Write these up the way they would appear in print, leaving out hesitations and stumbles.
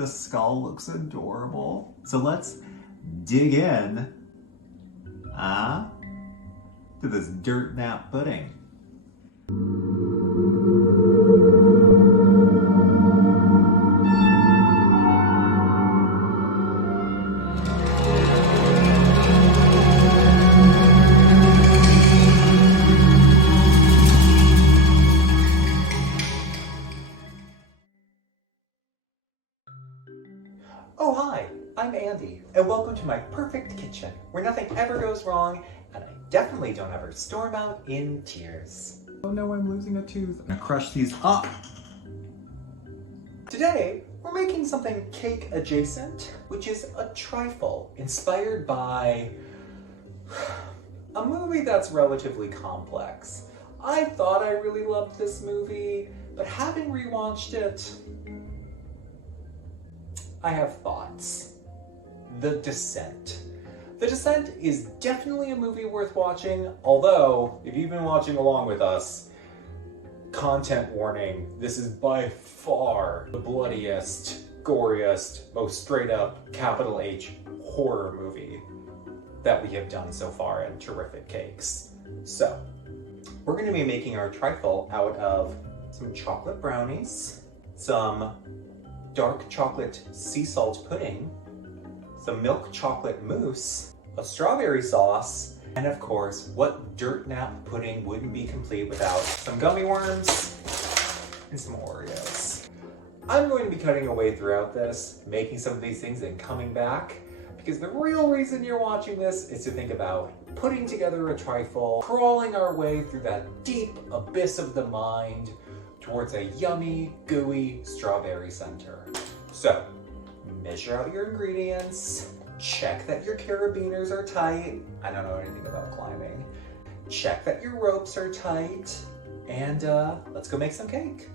The skull looks adorable. So let's dig in to this dirt nap pudding. Oh hi, I'm Andy, and welcome to my perfect kitchen, where nothing ever goes wrong, and I definitely don't ever storm out in tears. Oh no, I'm losing a tooth. I'm gonna crush these up. Today, we're making something cake adjacent, which is a trifle, inspired by a movie that's relatively complex. I thought I really loved this movie, but having rewatched it, I have thoughts. The Descent. The Descent is definitely a movie worth watching, although, if you've been watching along with us, content warning, this is by far the bloodiest, goriest, most straight up, capital H, horror movie that we have done so far in Terrific Cakes. So, we're going to be making our trifle out of some chocolate brownies, some dark chocolate sea salt pudding, some milk chocolate mousse, a strawberry sauce, and of course, what dirt nap pudding wouldn't be complete without some gummy worms and some Oreos. I'm going to be cutting away throughout this, making some of these things and coming back, because the real reason you're watching this is to think about putting together a trifle, crawling our way through that deep abyss of the mind towards a yummy, gooey strawberry center. So, measure out your ingredients, check that your carabiners are tight. I don't know anything about climbing. Check that your ropes are tight, and let's go make some cake.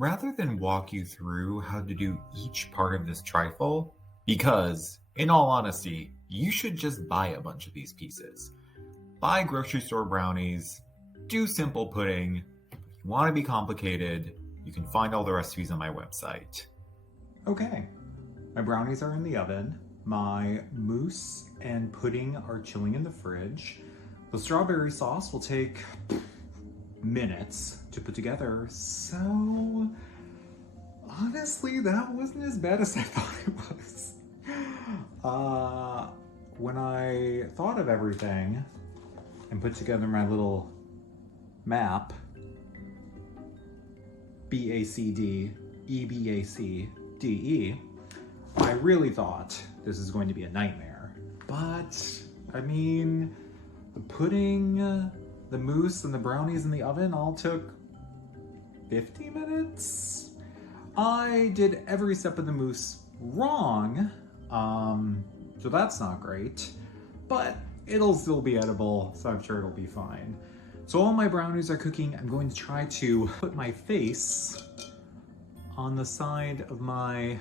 Rather than walk you through how to do each part of this trifle, because, in all honesty, you should just buy a bunch of these pieces. Buy grocery store brownies, do simple pudding. If you want to be complicated, you can find all the recipes on my website. Okay, my brownies are in the oven. My mousse and pudding are chilling in the fridge. The strawberry sauce will take minutes to put together, so honestly that wasn't as bad as I thought it was. When I thought of everything and put together my little map, BACD, EBACDE, I really thought this is going to be a nightmare. But, I mean, the pudding, the mousse, and the brownies in the oven all took 50 minutes. I did every step of the mousse wrong, so that's not great, but it'll still be edible, so I'm sure it'll be fine. So while my brownies are cooking, I'm going to try to put my face on the side of my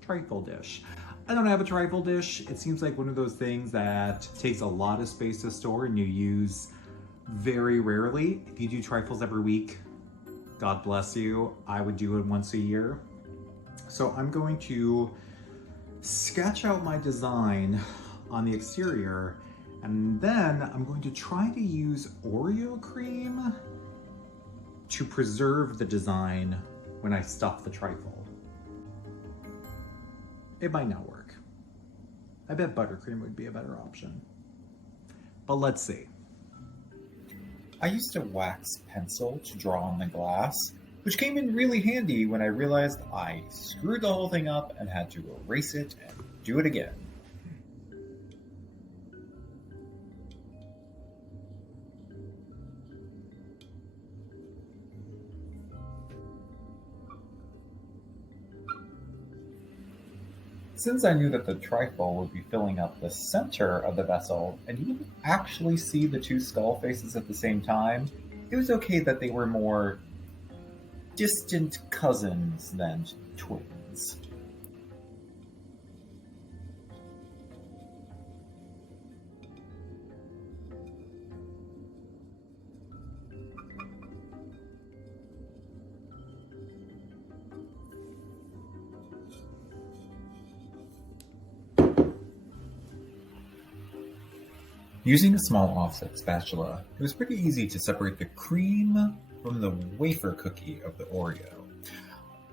trifle dish. I don't have a trifle dish. It seems like one of those things that takes a lot of space to store and you use very rarely. If you do trifles every week, God bless you. I would do it once a year. So I'm going to sketch out my design on the exterior, and then I'm going to try to use Oreo cream to preserve the design when I stuff the trifle. It might not work. I bet buttercream would be a better option. But let's see. I used a wax pencil to draw on the glass, which came in really handy when I realized I screwed the whole thing up and had to erase it and do it again. Since I knew that the trifle would be filling up the center of the vessel, and you wouldn't actually see the two skull faces at the same time, it was okay that they were more distant cousins than twins. Using a small offset spatula, it was pretty easy to separate the cream from the wafer cookie of the Oreo.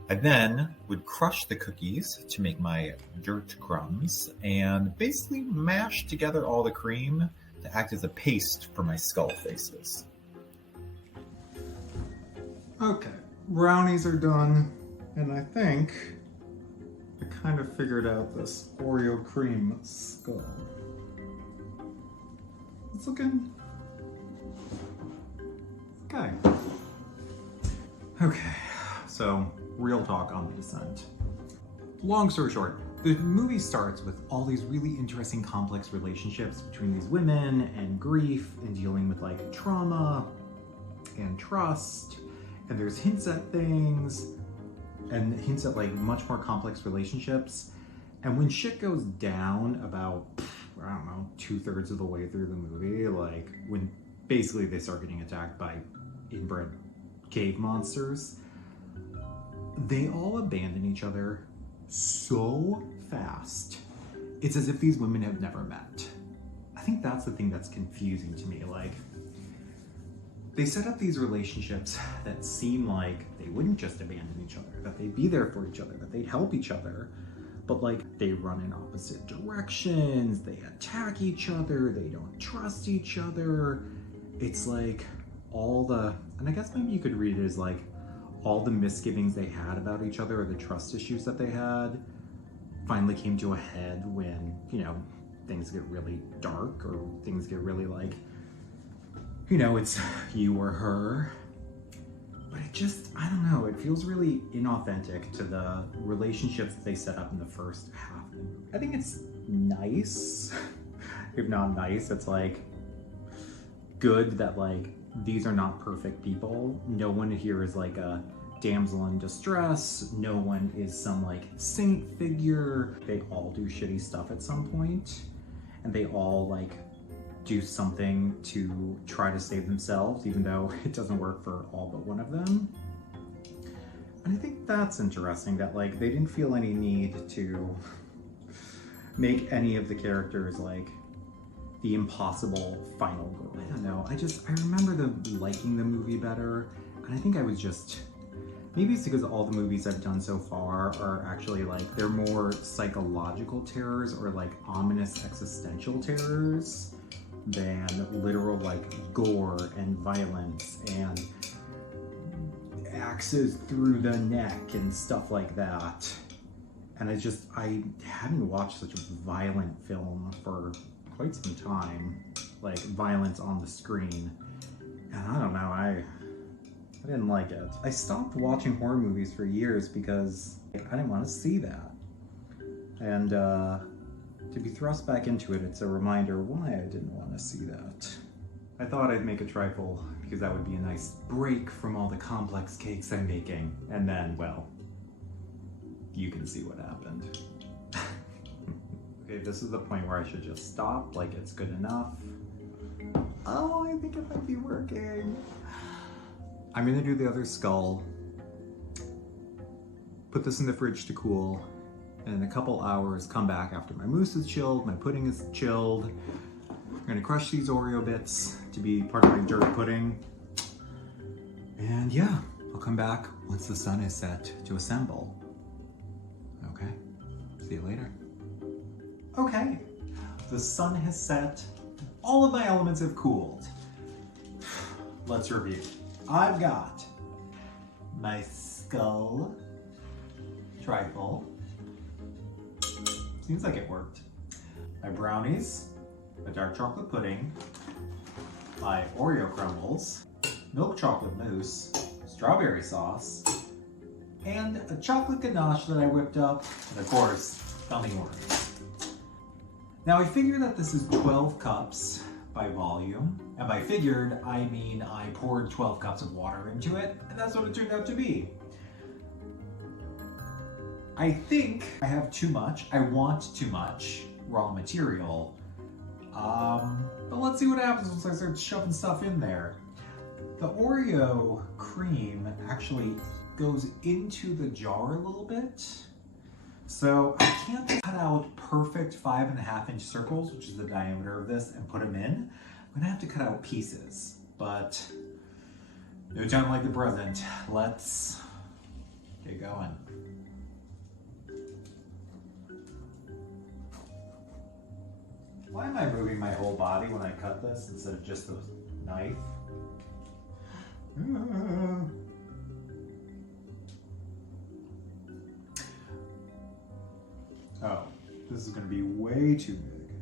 I then would crush the cookies to make my dirt crumbs and basically mash together all the cream to act as a paste for my skull faces. Okay, brownies are done, and I think I kind of figured out this Oreo cream skull. It's looking okay. Okay, so real talk on The Descent. Long story short, the movie starts with all these really interesting complex relationships between these women and grief and dealing with like trauma and trust, and there's hints at things and hints at like much more complex relationships. And when shit goes down about, I don't know, 2/3 of the way through the movie, like when basically they start getting attacked by inbred cave monsters, they all abandon each other so fast. It's as if these women have never met. I think that's the thing that's confusing to me. Like, they set up these relationships that seem like they wouldn't just abandon each other, that they'd be there for each other, that they'd help each other. But like, they run in opposite directions, they attack each other, they don't trust each other. It's like all the, and I guess maybe you could read it as like all the misgivings they had about each other or the trust issues that they had finally came to a head when, you know, things get really dark or things get really like, you know, it's you or her. But it just, I don't know, it feels really inauthentic to the relationships that they set up in the first half of the movie. I think it's nice, if not nice, it's like good that like these are not perfect people. No one here is like a damsel in distress. No one is some like saint figure. They all do shitty stuff at some point, and they all like do something to try to save themselves, even though it doesn't work for all but one of them. And I think that's interesting, that like they didn't feel any need to make any of the characters like the impossible final goal. I don't know, I remember liking the movie better, and I think I was just, maybe it's because all the movies I've done so far are actually like, they're more psychological terrors or like ominous existential terrors than literal like gore and violence and axes through the neck and stuff like that. And I hadn't watched such a violent film for quite some time, like violence on the screen. And I don't know, I didn't like it. I stopped watching horror movies for years because I didn't want to see that. And to be thrust back into it, it's a reminder why I didn't want to see that. I thought I'd make a trifle because that would be a nice break from all the complex cakes I'm making. And then, well, you can see what happened. Okay, this is the point where I should just stop, like it's good enough. Oh, I think it might be working. I'm gonna do the other skull, put this in the fridge to cool, and in a couple hours come back after my mousse is chilled, my pudding is chilled. I'm gonna crush these Oreo bits to be part of my dirt pudding. And yeah, I'll come back once the sun is set to assemble. Okay, see you later. Okay, the sun has set, all of my elements have cooled. Let's review. I've got my skull trifle. Seems like it worked. My brownies, my dark chocolate pudding, my Oreo crumbles, milk chocolate mousse, strawberry sauce, and a chocolate ganache that I whipped up, and of course, gummy worms. Now I figured that this is 12 cups by volume, and by figured, I mean I poured 12 cups of water into it, and that's what it turned out to be. I think I have too much, I want too much raw material, but let's see what happens once I start shoving stuff in there. The Oreo cream actually goes into the jar a little bit, so I can't cut out perfect 5.5-inch circles, which is the diameter of this, and put them in. I'm gonna have to cut out pieces, but no time like the present. Let's get going. Why am I moving my whole body when I cut this instead of just the knife? Oh, this is going to be way too big.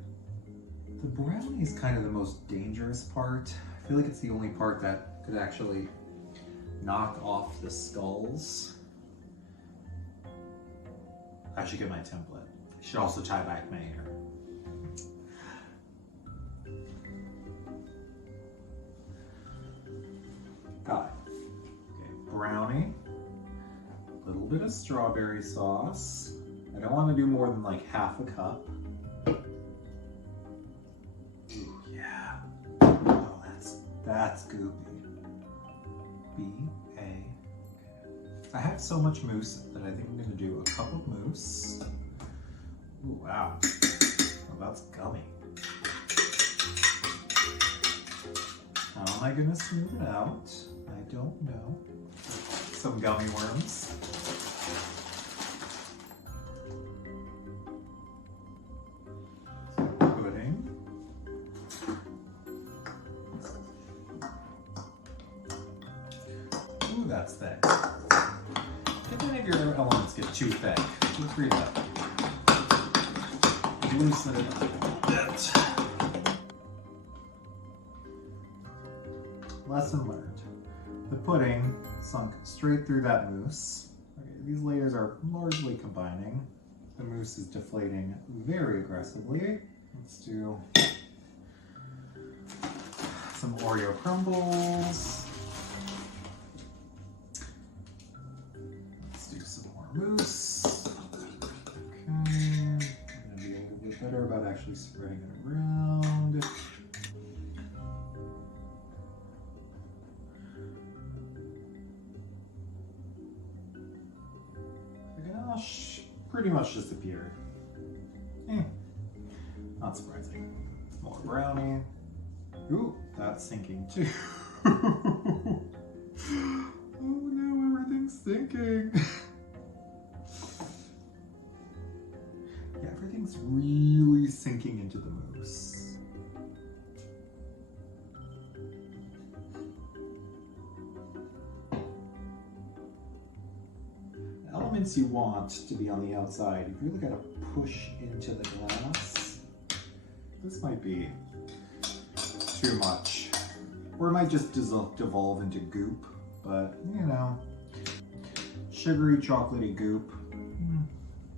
The brownie is kind of the most dangerous part. I feel like it's the only part that could actually knock off the skulls. I should get my template. I should also tie back my hair. Got it. Okay, brownie. A little bit of strawberry sauce. I don't want to do more than like half a cup. Ooh, yeah. Oh, that's goopy. B-A. I have so much mousse that I think I'm gonna do a cup of mousse. Ooh, wow. Oh, that's gummy. How am I gonna smooth it out? I don't know. Some gummy worms. Pudding. Ooh, that's thick. If any of your elements get too thick, feel free to loosen it up a bit. Lesson learned. The pudding sunk straight through that mousse. Okay, these layers are largely combining. The mousse is deflating very aggressively. Let's do some Oreo crumbles. Let's do some more mousse. Okay, I'm gonna be a little bit better about actually spreading it around. Pretty much disappeared. Not surprising. More brownie. Ooh, that's sinking too. Oh no, everything's sinking. Yeah, everything's really sinking into the mousse. Elements you want to be on the outside, you really gotta push into the glass. This might be too much. Or it might just devolve into goop, but you know, sugary, chocolatey goop.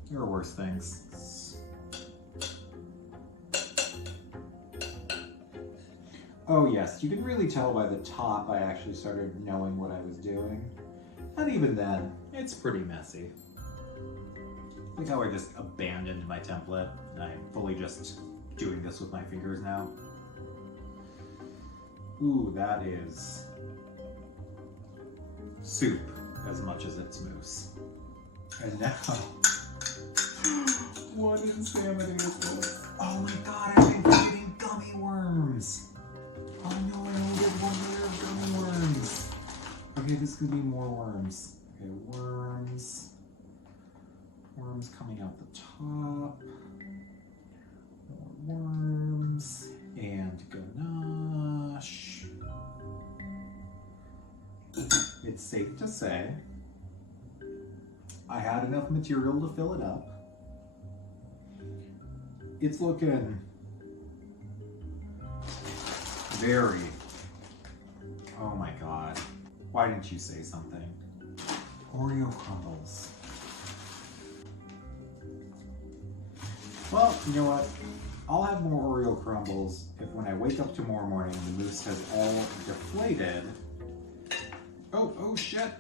There are worse things. Oh yes, you can really tell by the top I actually started knowing what I was doing. And even then, it's pretty messy. Like how I just abandoned my template and I'm fully just doing this with my fingers now. Ooh, that is soup as much as it's mousse. And now, what insanity is this? Oh my god, I've been creating gummy worms! Oh no, I only did one layer of gummy worms! Okay, this could be more worms. Okay, worms. Worms coming out the top. More worms. And ganache. It's safe to say I had enough material to fill it up. It's looking very... Oh my god. Why didn't you say something? Oreo crumbles. Well, you know what? I'll have more Oreo crumbles if when I wake up tomorrow morning the mousse has all deflated. Oh, shit.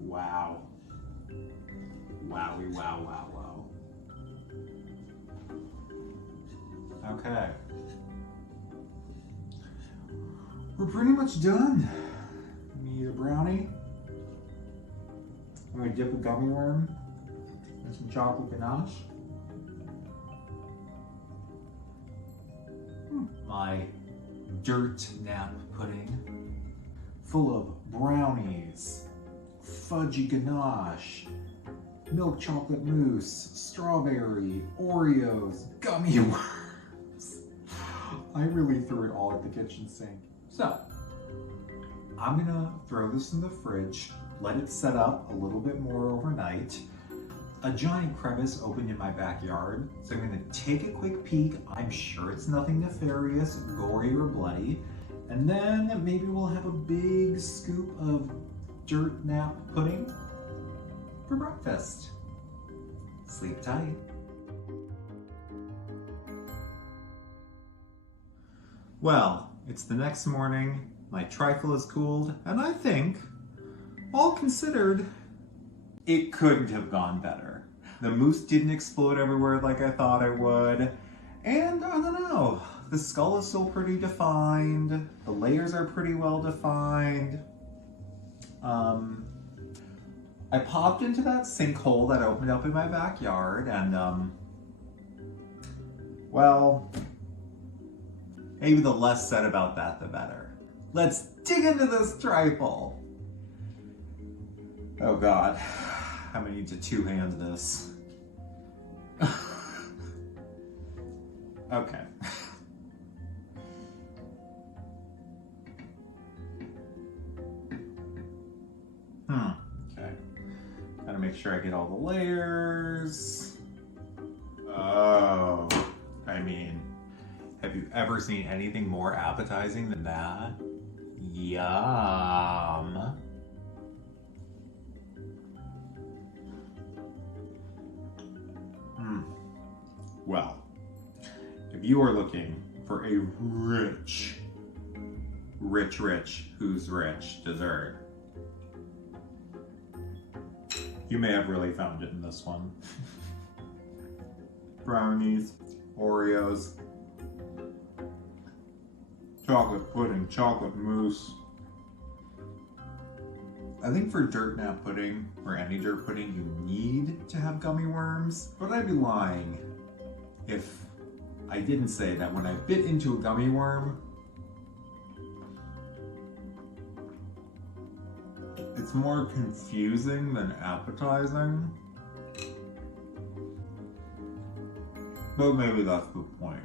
Wow. Wowie, wow. Okay. We're pretty much done. Need a brownie. I'm gonna dip a gummy worm in some chocolate ganache. My dirt nap pudding, full of brownies, fudgy ganache, milk chocolate mousse, strawberry, Oreos, gummy worms. I really threw it all at the kitchen sink. So, I'm gonna throw this in the fridge, let it set up a little bit more overnight. A giant crevice opened in my backyard, so I'm gonna take a quick peek. I'm sure it's nothing nefarious, gory, or bloody. And then maybe we'll have a big scoop of dirt nap pudding for breakfast. Sleep tight. Well, it's the next morning, my trifle is cooled, and I think, all considered, it couldn't have gone better. The mousse didn't explode everywhere like I thought it would, and I don't know, the skull is still pretty defined, the layers are pretty well defined. I popped into that sinkhole that opened up in my backyard, and well, maybe the less said about that, the better. Let's dig into this trifle. Oh God, I'm gonna need to two-hand this. Okay. Okay. Gotta make sure I get all the layers. Oh, I mean, have you ever seen anything more appetizing than that? Yum. Well, if you are looking for a rich who's rich dessert, you may have really found it in this one. Brownies, Oreos, chocolate pudding, chocolate mousse. I think for dirt nap pudding, or any dirt pudding, you need to have gummy worms, but I'd be lying if I didn't say that when I bit into a gummy worm, it's more confusing than appetizing. But maybe that's the point.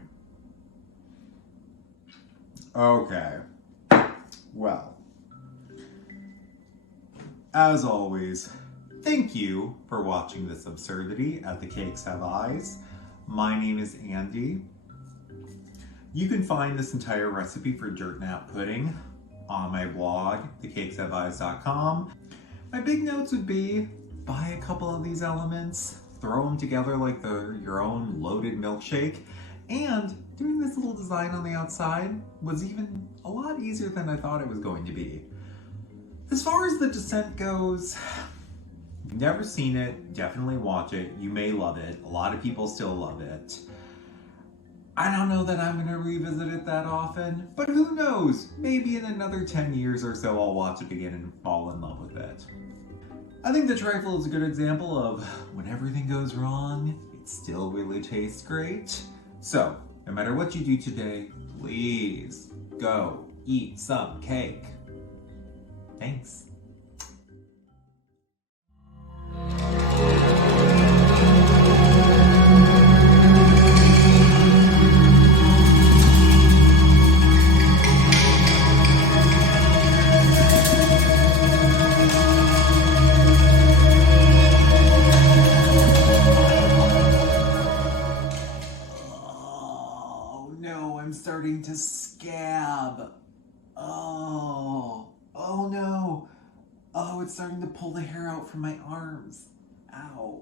Okay. Well, as always, thank you for watching this absurdity at The Cakes Have Eyes. My name is Andy. You can find this entire recipe for dirt nap pudding on my blog, thecakeshaveeyes.com. My big notes would be, buy a couple of these elements, throw them together like your own loaded milkshake, and doing this little design on the outside was even a lot easier than I thought it was going to be. As far as the descent goes, if you've never seen it, definitely watch it. You may love it. A lot of people still love it. I don't know that I'm going to revisit it that often, but who knows? Maybe in another 10 years or so I'll watch it again and fall in love with it. I think the trifle is a good example of when everything goes wrong, it still really tastes great. So, no matter what you do today, please go eat some cake. Thanks. Oh no, I'm starting to scab. Oh no. Oh, it's starting to pull the hair out from my arms. Ow.